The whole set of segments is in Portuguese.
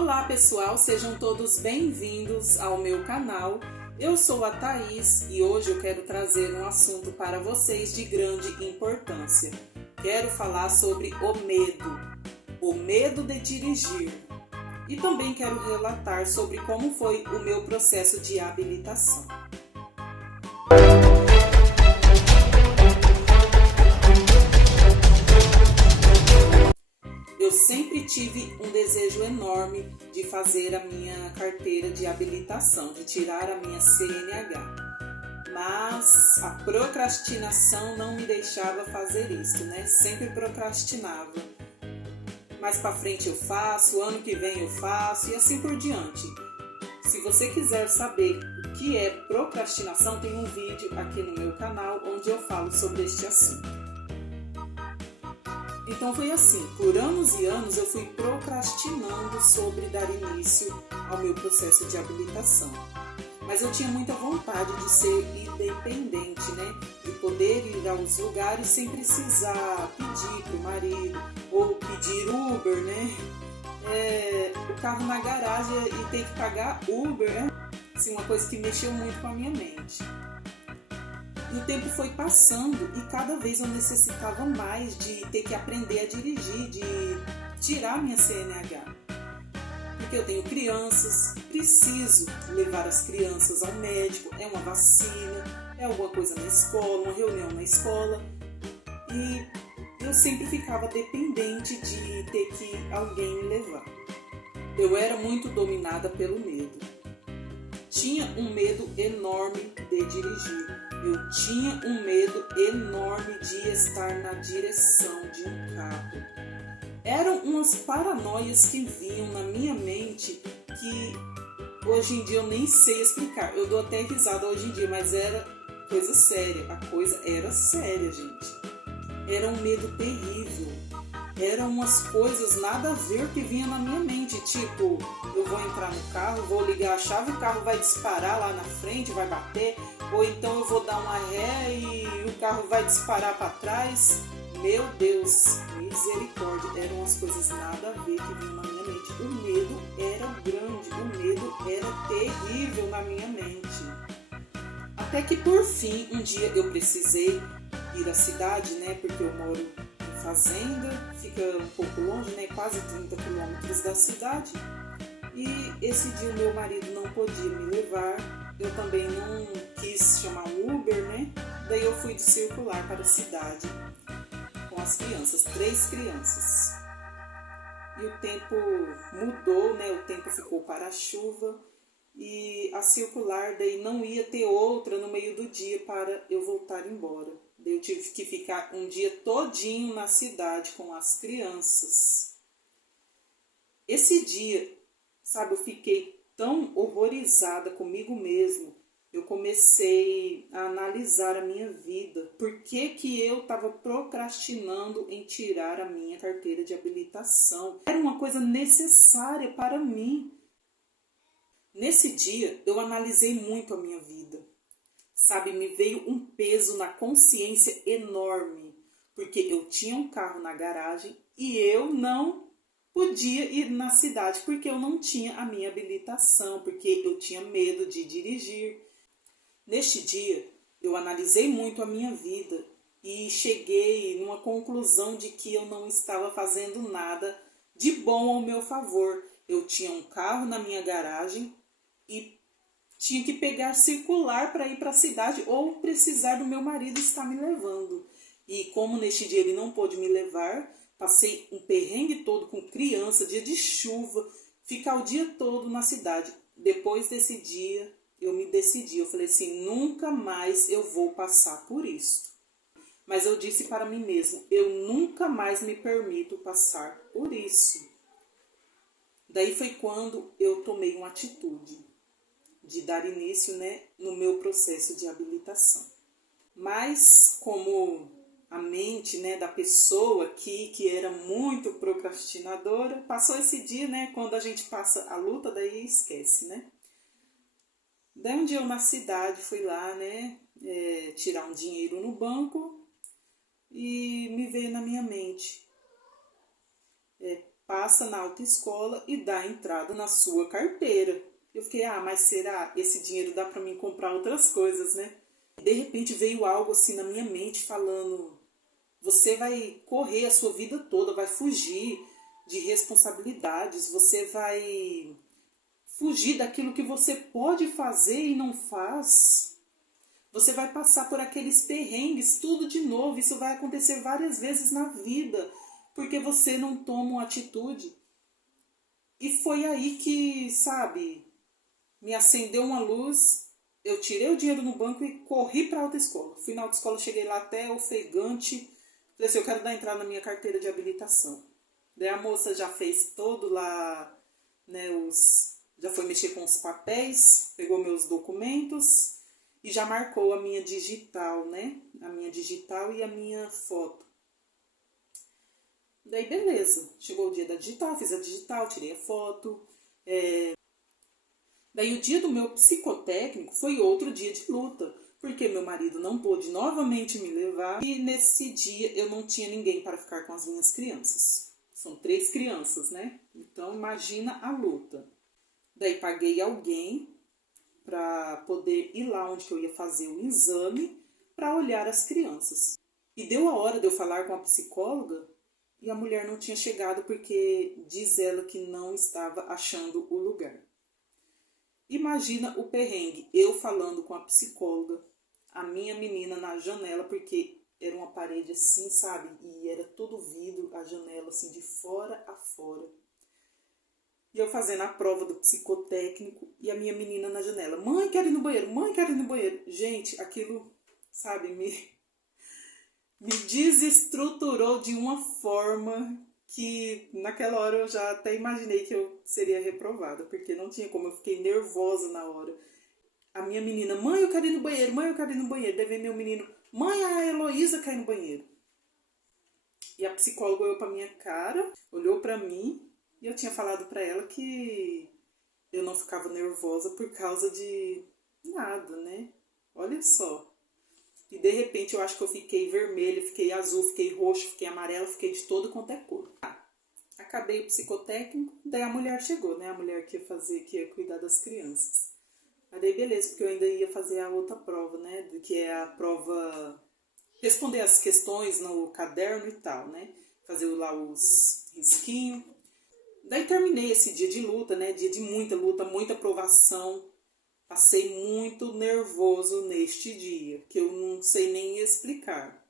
Olá pessoal, sejam todos bem-vindos ao meu canal. Eu sou a Thaís e hoje eu quero trazer um assunto para vocês de grande importância. Quero falar sobre o medo de dirigir. E também quero relatar sobre como foi o meu processo de habilitação. Eu sempre tive um desejo enorme de fazer a minha carteira de habilitação, de tirar a minha CNH. Mas a procrastinação não me deixava fazer isso, né? Sempre procrastinava. Mais para frente eu faço, ano que vem eu faço e assim por diante. Se você quiser saber o que é procrastinação, tem um vídeo aqui no meu canal onde eu falo sobre este assunto. Então foi assim, por anos e anos eu fui procrastinando sobre dar início ao meu processo de habilitação. Mas eu tinha muita vontade de ser independente, né? De poder ir aos lugares sem precisar pedir para o marido ou pedir Uber, né? O carro na garagem e ter que pagar Uber, né? Assim, uma coisa que mexeu muito com a minha mente. E o tempo foi passando e cada vez eu necessitava mais de ter que aprender a dirigir, de tirar minha CNH. Porque eu tenho crianças, preciso levar as crianças ao médico, é uma vacina, é alguma coisa na escola, uma reunião na escola. E eu sempre ficava dependente de ter que alguém me levar. Eu era muito dominada pelo medo. Tinha um medo enorme de dirigir. Eu tinha um medo enorme de estar na direção de um carro. Eram umas paranoias que vinham na minha mente que hoje em dia eu nem sei explicar. Eu dou até risada hoje em dia, mas era coisa séria. A coisa era séria, gente. Era um medo terrível. Eram umas coisas nada a ver que vinha na minha mente. Tipo, eu vou entrar no carro, vou ligar a chave, o carro vai disparar lá na frente, vai bater. Ou então eu vou dar uma ré e o carro vai disparar para trás. Meu Deus, misericórdia. Eram as coisas nada a ver que vinham na minha mente. O medo era grande, o medo era terrível na minha mente. Até que por fim, um dia eu precisei ir à cidade, né? Porque eu moro em fazenda, fica um pouco longe, né? Quase 30 quilômetros da cidade. E esse dia o meu marido não podia me levar. Eu também não quis chamar um Uber, né? Daí eu fui de circular para a cidade com as crianças, 3 crianças. E o tempo mudou, né? O tempo ficou para a chuva e a circular daí não ia ter outra no meio do dia para eu voltar embora. Daí eu tive que ficar um dia todinho na cidade com as crianças. Esse dia, sabe, eu fiquei tão horrorizada comigo mesmo, eu comecei a analisar a minha vida. Por que que eu estava procrastinando em tirar a minha carteira de habilitação? Era uma coisa necessária para mim. Nesse dia, eu analisei muito a minha vida. Sabe, me veio um peso na consciência enorme, porque eu tinha um carro na garagem e eu não podia ir na cidade porque eu não tinha a minha habilitação, porque eu tinha medo de dirigir. Neste dia, eu analisei muito a minha vida e cheguei numa conclusão de que eu não estava fazendo nada de bom ao meu favor. Eu tinha um carro na minha garagem e tinha que pegar circular para ir para a cidade ou precisar do meu marido estar me levando. E como neste dia ele não pôde me levar, passei um perrengue todo com criança, dia de chuva, ficar o dia todo na cidade. Depois desse dia, eu me decidi. Eu falei assim, nunca mais eu vou passar por isso. Mas eu disse para mim mesmo, eu nunca mais me permito passar por isso. Daí foi quando eu tomei uma atitude de dar início, né, no meu processo de habilitação. Mas como a mente, né, da pessoa aqui, que era muito procrastinadora, passou esse dia, né, quando a gente passa a luta, daí esquece, né. Daí um dia eu na cidade fui lá, né, tirar um dinheiro no banco e me veio na minha mente, passa na autoescola e dá entrada na sua carteira. Eu fiquei, mas será? Esse dinheiro dá para mim comprar outras coisas, né? De repente veio algo assim na minha mente falando, você vai correr a sua vida toda, vai fugir de responsabilidades, você vai fugir daquilo que você pode fazer e não faz. Você vai passar por aqueles perrengues, tudo de novo. Isso vai acontecer várias vezes na vida, porque você não toma uma atitude. E foi aí que, sabe, me acendeu uma luz. Eu tirei o dinheiro no banco e corri para a autoescola. Fui na autoescola, cheguei lá até ofegante. Falei assim, eu quero dar entrada na minha carteira de habilitação. Daí a moça já fez todo lá, né, já foi mexer com os papéis, pegou meus documentos e já marcou a minha digital, né? A minha digital e a minha foto. Daí beleza, chegou o dia da digital, fiz a digital, tirei a foto. Daí o dia do meu psicotécnico foi outro dia de luta, porque meu marido não pôde novamente me levar e nesse dia eu não tinha ninguém para ficar com as minhas crianças. São 3 crianças, né? Então imagina a luta. Daí paguei alguém para poder ir lá onde que eu ia fazer o exame para olhar as crianças. E deu a hora de eu falar com a psicóloga e a mulher não tinha chegado porque diz ela que não estava achando o lugar. Imagina o perrengue, eu falando com a psicóloga, a minha menina na janela, porque era uma parede assim, sabe? E era todo vidro, a janela assim de fora a fora. E eu fazendo a prova do psicotécnico e a minha menina na janela. Mãe, quero ir no banheiro, mãe, quero ir no banheiro. Gente, aquilo, sabe, me desestruturou de uma forma que naquela hora eu já até imaginei que eu seria reprovada, porque não tinha como, eu fiquei nervosa na hora. A minha menina, mãe, eu quero ir no banheiro, mãe, eu quero ir no banheiro. Daí vem meu menino, mãe, a Heloísa quer ir no banheiro. E a psicóloga olhou pra minha cara, olhou pra mim, e eu tinha falado pra ela que eu não ficava nervosa por causa de nada, né? Olha só. E de repente eu acho que eu fiquei vermelha, fiquei azul, fiquei roxo, fiquei amarela, fiquei de todo quanto é cor. Acabei o psicotécnico, daí a mulher chegou, né? A mulher que ia cuidar das crianças. Aí daí beleza, porque eu ainda ia fazer a outra prova, né? Que é a prova, responder as questões no caderno e tal, né? Fazer lá os risquinhos. Daí terminei esse dia de luta, né? Dia de muita luta, muita provação. Passei muito nervoso neste dia, que eu não sei nem explicar.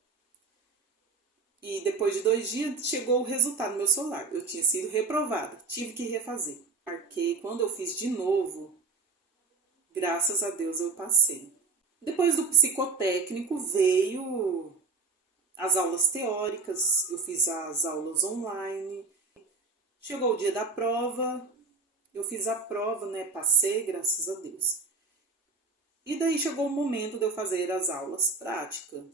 E depois de 2 dias chegou o resultado no meu celular. Eu tinha sido reprovada, tive que refazer. Marquei, quando eu fiz de novo, graças a Deus eu passei. Depois do psicotécnico veio as aulas teóricas, eu fiz as aulas online. Chegou o dia da prova, eu fiz a prova, né? Passei, graças a Deus. E daí chegou o momento de eu fazer as aulas práticas.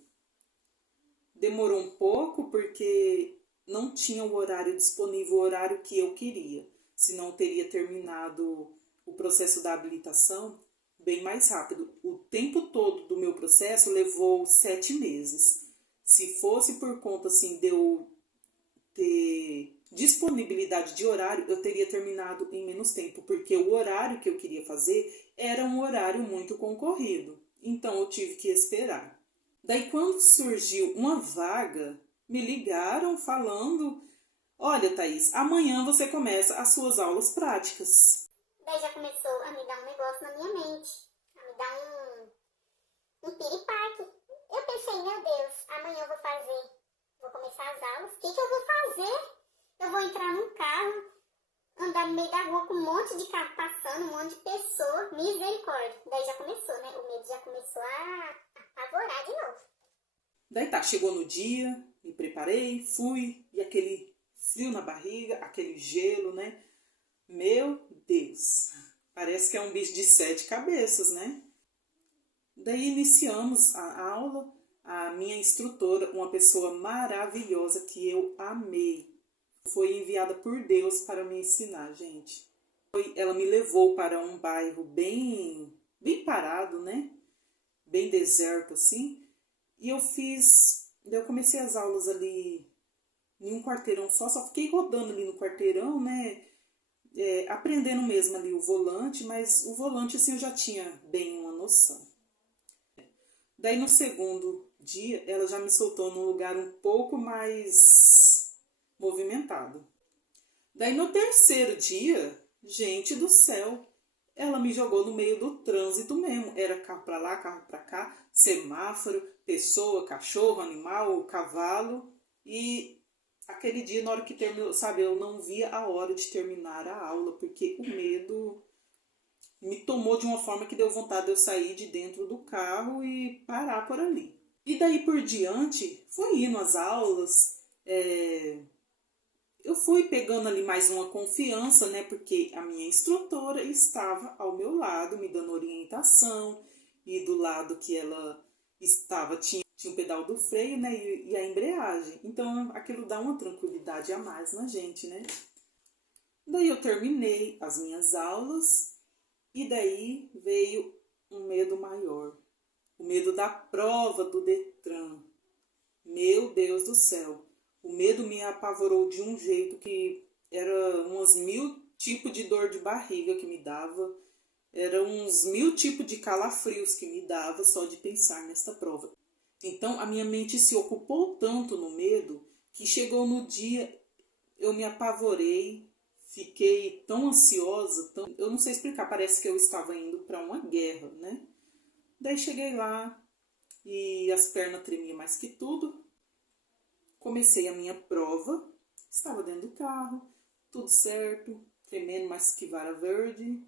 Demorou um pouco porque não tinha o horário disponível, o horário que eu queria. Senão eu teria terminado o processo da habilitação bem mais rápido. O tempo todo do meu processo levou 7 meses. Se fosse por conta assim, de eu ter disponibilidade de horário, eu teria terminado em menos tempo, porque o horário que eu queria fazer era um horário muito concorrido. Então eu tive que esperar. Daí quando surgiu uma vaga, me ligaram falando, olha Thaís, amanhã você começa as suas aulas práticas. Daí já começou a me dar um negócio na minha mente, a me dar um piripaque. Eu pensei, meu Deus, amanhã eu vou começar as aulas, o que eu vou fazer? Eu vou entrar num carro, andar no meio da rua com um monte de carro passando, um monte de pessoa, misericórdia. Daí já começou, né? O medo já começou a apavorar de novo. Daí tá, chegou no dia, me preparei, fui, e aquele frio na barriga, aquele gelo, né? Meu Deus, parece que é um bicho de 7 cabeças, né? Daí iniciamos a aula, a minha instrutora, uma pessoa maravilhosa que eu amei. Foi enviada por Deus para me ensinar, gente. Ela me levou para um bairro bem parado, né? Bem deserto, assim. E eu comecei as aulas ali em um quarteirão só fiquei rodando ali no quarteirão, né? Aprendendo mesmo ali o volante, mas o volante assim eu já tinha bem uma noção. Daí no segundo dia ela já me soltou num lugar um pouco mais movimentado. Daí no terceiro dia, gente do céu, ela me jogou no meio do trânsito mesmo. Era carro pra lá, carro pra cá, semáforo, pessoa, cachorro, animal, cavalo. E aquele dia, na hora que terminou, sabe, eu não via a hora de terminar a aula, porque o medo me tomou de uma forma que deu vontade de eu sair de dentro do carro e parar por ali. E daí por diante, foi indo as aulas, eu fui pegando ali mais uma confiança, né? Porque a minha instrutora estava ao meu lado, me dando orientação, e do lado que ela estava tinha o pedal do freio, né? E a embreagem. Então aquilo dá uma tranquilidade a mais na gente, né? Daí eu terminei as minhas aulas e daí veio um medo maior. O medo da prova do Detran. Meu Deus do céu. O medo me apavorou de um jeito que era uns 1000 tipos de dor de barriga que me dava. Era uns 1000 tipos de calafrios que me dava só de pensar nesta prova. Então a minha mente se ocupou tanto no medo que chegou no dia, eu me apavorei, fiquei tão ansiosa, eu não sei explicar, parece que eu estava indo para uma guerra, né? Daí cheguei lá e as pernas tremiam mais que tudo. Comecei a minha prova, estava dentro do carro, tudo certo, tremendo mais que vara verde.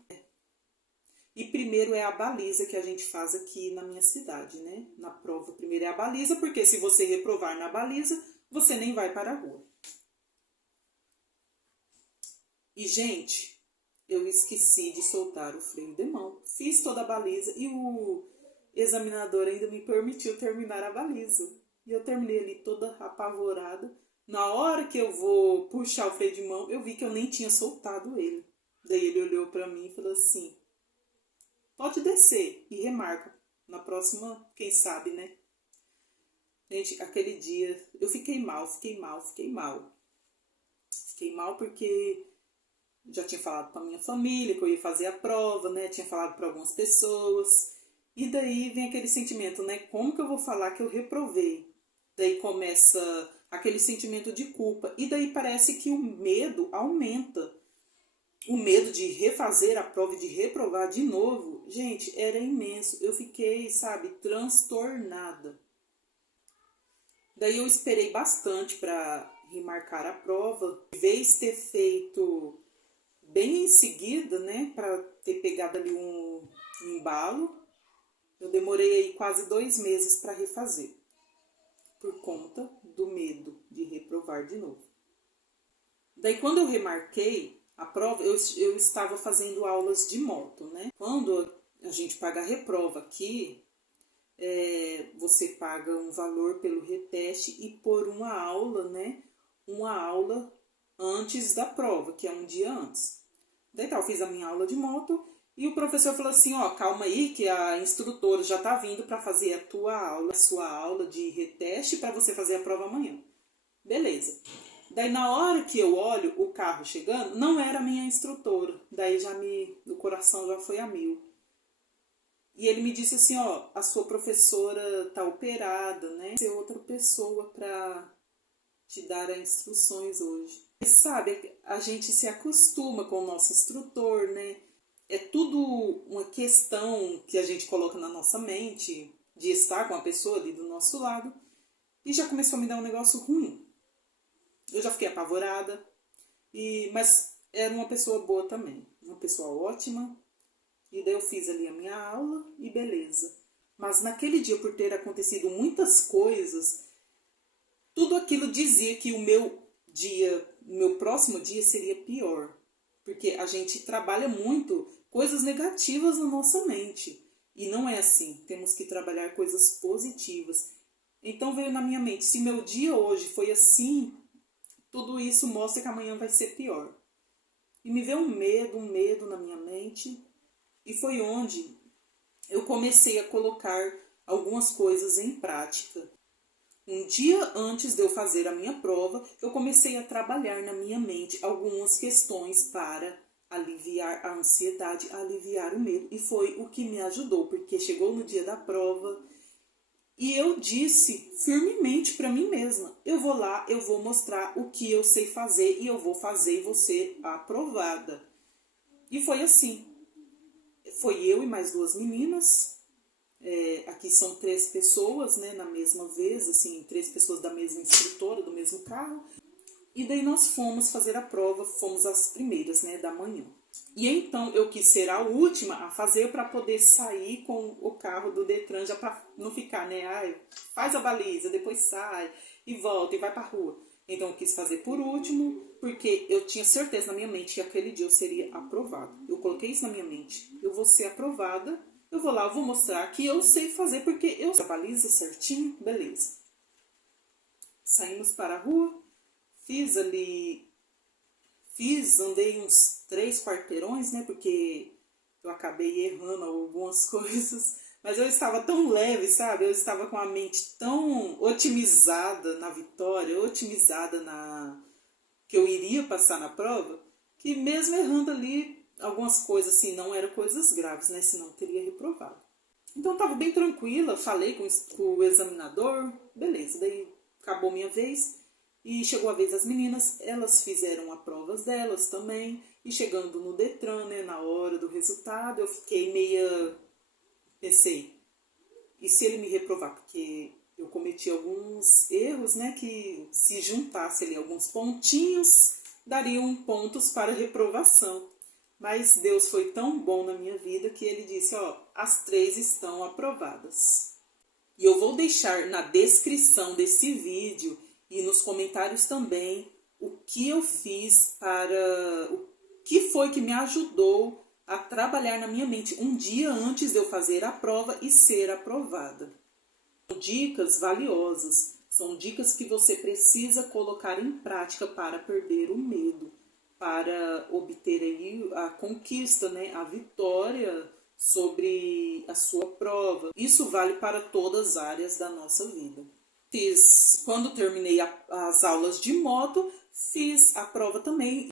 E primeiro é a baliza que a gente faz aqui na minha cidade, né? Na prova, primeiro é a baliza, porque se você reprovar na baliza, você nem vai para a rua. E, gente, eu esqueci de soltar o freio de mão. Fiz toda a baliza e o examinador ainda me permitiu terminar a baliza. E eu terminei ali toda apavorada. Na hora que eu vou puxar o freio de mão, eu vi que eu nem tinha soltado ele. Daí ele olhou pra mim e falou assim: pode descer e remarca. Na próxima, quem sabe, né? Gente, aquele dia eu fiquei mal. Fiquei mal porque já tinha falado pra minha família que eu ia fazer a prova, né? Tinha falado para algumas pessoas. E daí vem aquele sentimento, né? Como que eu vou falar que eu reprovei? Daí começa aquele sentimento de culpa. E daí parece que o medo aumenta. O medo de refazer a prova e de reprovar de novo, gente, era imenso. Eu fiquei, sabe, transtornada. Daí eu esperei bastante para remarcar a prova. Em vez de ter feito bem em seguida, né, para ter pegado ali um embalo, eu demorei aí quase 2 meses para refazer. Por conta do medo de reprovar de novo. Daí quando eu remarquei a prova, eu estava fazendo aulas de moto, né? Quando a gente paga a reprova aqui, você paga um valor pelo reteste e por uma aula, né? Uma aula antes da prova, que é um dia antes. Daí tá, eu fiz a minha aula de moto e o professor falou assim, ó, calma aí que a instrutora já tá vindo para fazer a sua aula de reteste para você fazer a prova amanhã. Beleza. Daí na hora que eu olho o carro chegando, não era a minha instrutora. Daí o coração já foi a 1000. E ele me disse assim, ó, a sua professora tá operada, né? Tem outra pessoa para te dar as instruções hoje. E sabe, a gente se acostuma com o nosso instrutor, né? É tudo uma questão que a gente coloca na nossa mente de estar com a pessoa ali do nosso lado. E já começou a me dar um negócio ruim. Eu já fiquei apavorada, mas era uma pessoa boa também, uma pessoa ótima. E daí eu fiz ali a minha aula e beleza. Mas naquele dia, por ter acontecido muitas coisas, tudo aquilo dizia que o meu próximo dia seria pior. Porque a gente trabalha muito coisas negativas na nossa mente. E não é assim. Temos que trabalhar coisas positivas. Então veio na minha mente, se meu dia hoje foi assim, tudo isso mostra que amanhã vai ser pior. E me veio um medo na minha mente. E foi onde eu comecei a colocar algumas coisas em prática. Um dia antes de eu fazer a minha prova, eu comecei a trabalhar na minha mente algumas questões para aliviar a ansiedade, aliviar o medo. E foi o que me ajudou, porque chegou no dia da prova e eu disse firmemente para mim mesma, eu vou lá, eu vou mostrar o que eu sei fazer e eu vou fazer e vou ser aprovada. E foi assim. Foi eu e mais 2 meninas. Aqui são 3 pessoas, né, na mesma vez, assim, 3 pessoas da mesma instrutora, do mesmo carro. E daí nós fomos fazer a prova, fomos as primeiras, né, da manhã. E então eu quis ser a última a fazer para poder sair com o carro do Detran, já para não ficar, né, faz a baliza, depois sai e volta e vai para a rua. Então eu quis fazer por último, porque eu tinha certeza na minha mente que aquele dia eu seria aprovada. Eu coloquei isso na minha mente, eu vou ser aprovada, eu vou lá, eu vou mostrar que eu sei fazer, porque eu sei a baliza certinho, beleza. Saímos para a rua, andei uns 3 quarteirões, né, porque eu acabei errando algumas coisas, mas eu estava tão leve, sabe, eu estava com a mente tão otimizada na vitória, otimizada que eu iria passar na prova, que mesmo errando ali algumas coisas, assim, não eram coisas graves, né, senão teria reprovado. Então eu estava bem tranquila, falei com o examinador, beleza, daí acabou minha vez. E chegou a vez das meninas, elas fizeram as provas delas também. E chegando no Detran, né, na hora do resultado, eu fiquei pensei, e se ele me reprovar? Porque eu cometi alguns erros, né, que se juntasse ali alguns pontinhos, dariam pontos para reprovação. Mas Deus foi tão bom na minha vida que ele disse, as 3 estão aprovadas. E eu vou deixar na descrição desse vídeo e nos comentários também o que eu fiz o que foi que me ajudou a trabalhar na minha mente um dia antes de eu fazer a prova e ser aprovada. São dicas valiosas, são dicas que você precisa colocar em prática para perder o medo, para obter aí a conquista, né, a vitória sobre a sua prova. Isso vale para todas as áreas da nossa vida. Quando terminei as aulas de moto, fiz a prova também.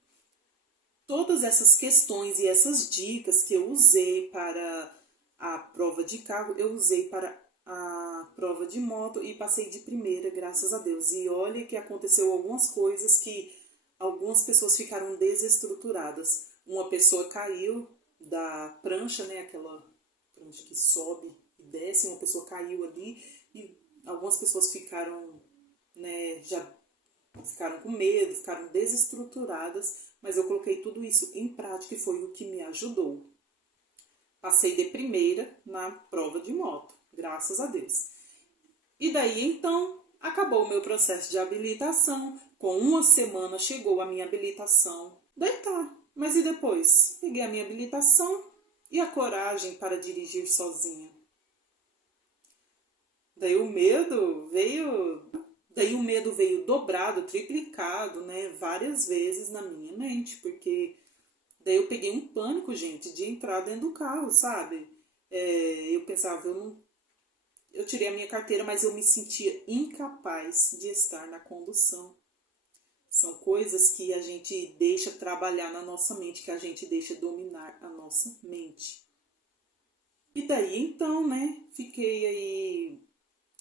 Todas essas questões e essas dicas que eu usei para a prova de carro, eu usei para a prova de moto e passei de primeira, graças a Deus. E olha que aconteceu algumas coisas que algumas pessoas ficaram desestruturadas. Uma pessoa caiu da prancha, né, aquela prancha que sobe e desce, uma pessoa caiu ali e algumas pessoas ficaram, né, já ficaram com medo, ficaram desestruturadas, mas eu coloquei tudo isso em prática e foi o que me ajudou. Passei de primeira na prova de moto, graças a Deus. E daí então acabou o meu processo de habilitação. Com 1 semana chegou a minha habilitação. Daí tá, mas e depois? Peguei a minha habilitação e a coragem para dirigir sozinha. Daí o medo veio dobrado, triplicado, né, várias vezes na minha mente, porque daí eu peguei um pânico, gente, de entrar dentro do carro, sabe? Eu pensava, eu tirei a minha carteira, mas eu me sentia incapaz de estar na condução. São coisas que a gente deixa trabalhar na nossa mente, que a gente deixa dominar a nossa mente. E daí então, né, fiquei aí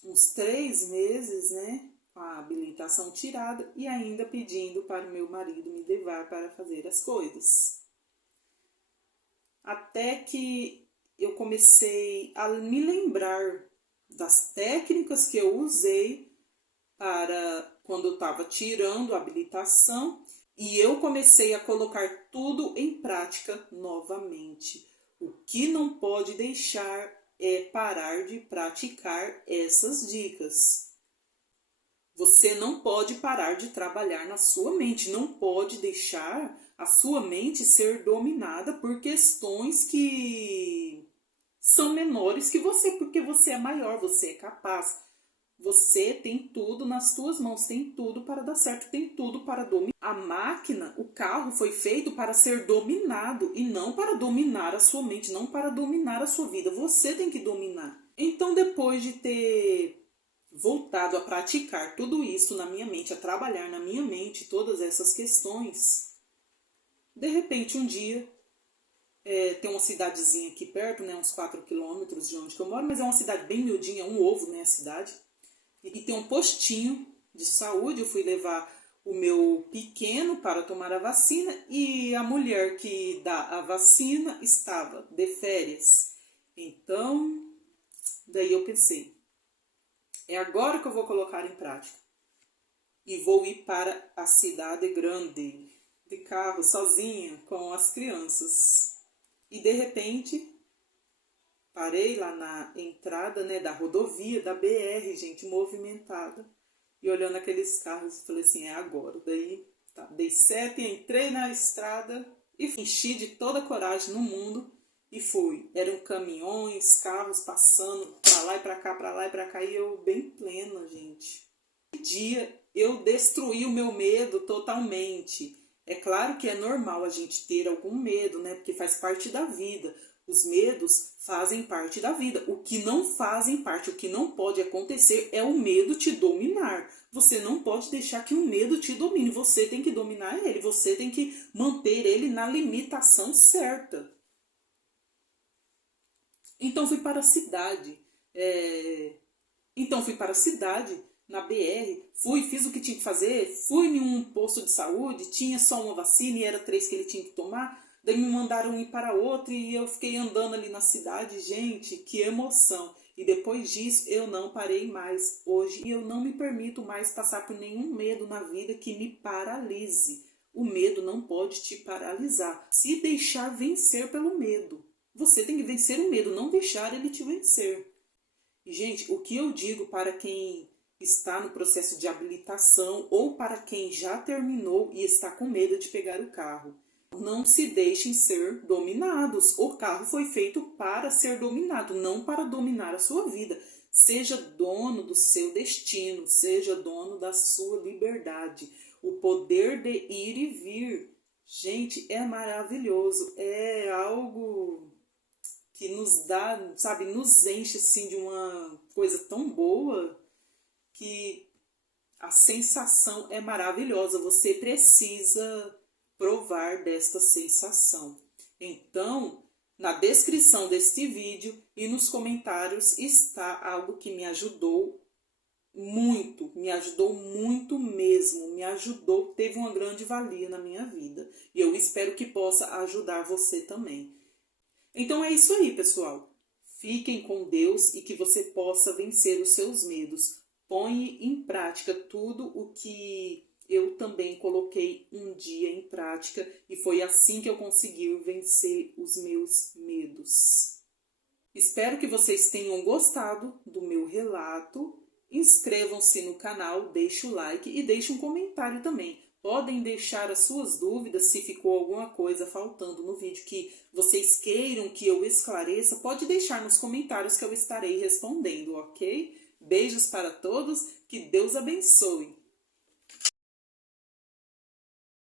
uns 3 meses, né, com a habilitação tirada e ainda pedindo para o meu marido me levar para fazer as coisas. Até que eu comecei a me lembrar das técnicas que eu usei para quando eu estava tirando a habilitação e eu comecei a colocar tudo em prática novamente. O que não pode deixar é parar de praticar essas dicas. Você não pode parar de trabalhar na sua mente, não pode deixar a sua mente ser dominada por questões que são menores que você, porque você é maior, você é capaz. Você tem tudo nas suas mãos, tem tudo para dar certo, tem tudo para dominar. A máquina, o carro foi feito para ser dominado e não para dominar a sua mente, não para dominar a sua vida. Você tem que dominar. Então, depois de ter voltado a praticar tudo isso na minha mente, a trabalhar na minha mente todas essas questões, de repente um dia, tem uma cidadezinha aqui perto, né, uns 4 quilômetros de onde que eu moro, mas é uma cidade bem miudinha, um ovo, né, a cidade, e tem um postinho de saúde. Eu fui levar o meu pequeno para tomar a vacina e a mulher que dá a vacina estava de férias. Então, daí eu pensei, é agora que eu vou colocar em prática. E vou ir para a cidade grande, de carro, sozinha, com as crianças. E de repente, parei lá na entrada, né, da rodovia, da BR, gente, movimentada. E olhando aqueles carros, falei assim, é agora. Daí, tá, dei certo, entrei na estrada e enchi de toda a coragem no mundo e fui. Eram caminhões, carros passando pra lá e pra cá, pra lá e pra cá, e eu bem plena, gente. Um dia eu destruí o meu medo totalmente. É claro que é normal a gente ter algum medo, né? Porque faz parte da vida. Os medos fazem parte da vida. O que não fazem parte, o que não pode acontecer é o medo te dominar. Você não pode deixar que o medo te domine. Você tem que dominar ele. Você tem que manter ele na limitação certa. Então fui para a cidade. Na BR, fiz o que tinha que fazer, fui em um posto de saúde, tinha só uma vacina e era 3 que ele tinha que tomar, daí me mandaram ir para outro e eu fiquei andando ali na cidade, gente, que emoção. E depois disso eu não parei mais. Hoje eu não me permito mais passar por nenhum medo na vida que me paralise. O medo não pode te paralisar. Se deixar vencer pelo medo. Você tem que vencer o medo, não deixar ele te vencer. E, gente, o que eu digo para quem está no processo de habilitação ou para quem já terminou e está com medo de pegar o carro. Não se deixem ser dominados. O carro foi feito para ser dominado, não para dominar a sua vida. Seja dono do seu destino, seja dono da sua liberdade. O poder de ir e vir, gente, é maravilhoso. É algo que nos dá, sabe, nos enche assim de uma coisa tão boa que a sensação é maravilhosa. Você precisa provar desta sensação. Então, na descrição deste vídeo e nos comentários está algo que me ajudou muito mesmo, teve uma grande valia na minha vida. E eu espero que possa ajudar você também. Então é isso aí, pessoal. Fiquem com Deus e que você possa vencer os seus medos. Põe em prática tudo o que eu também coloquei um dia em prática e foi assim que eu consegui vencer os meus medos. Espero que vocês tenham gostado do meu relato. Inscrevam-se no canal, deixe o like e deixe um comentário também. Podem deixar as suas dúvidas, se ficou alguma coisa faltando no vídeo que vocês queiram que eu esclareça, pode deixar nos comentários que eu estarei respondendo, ok? Beijos para todos, que Deus abençoe!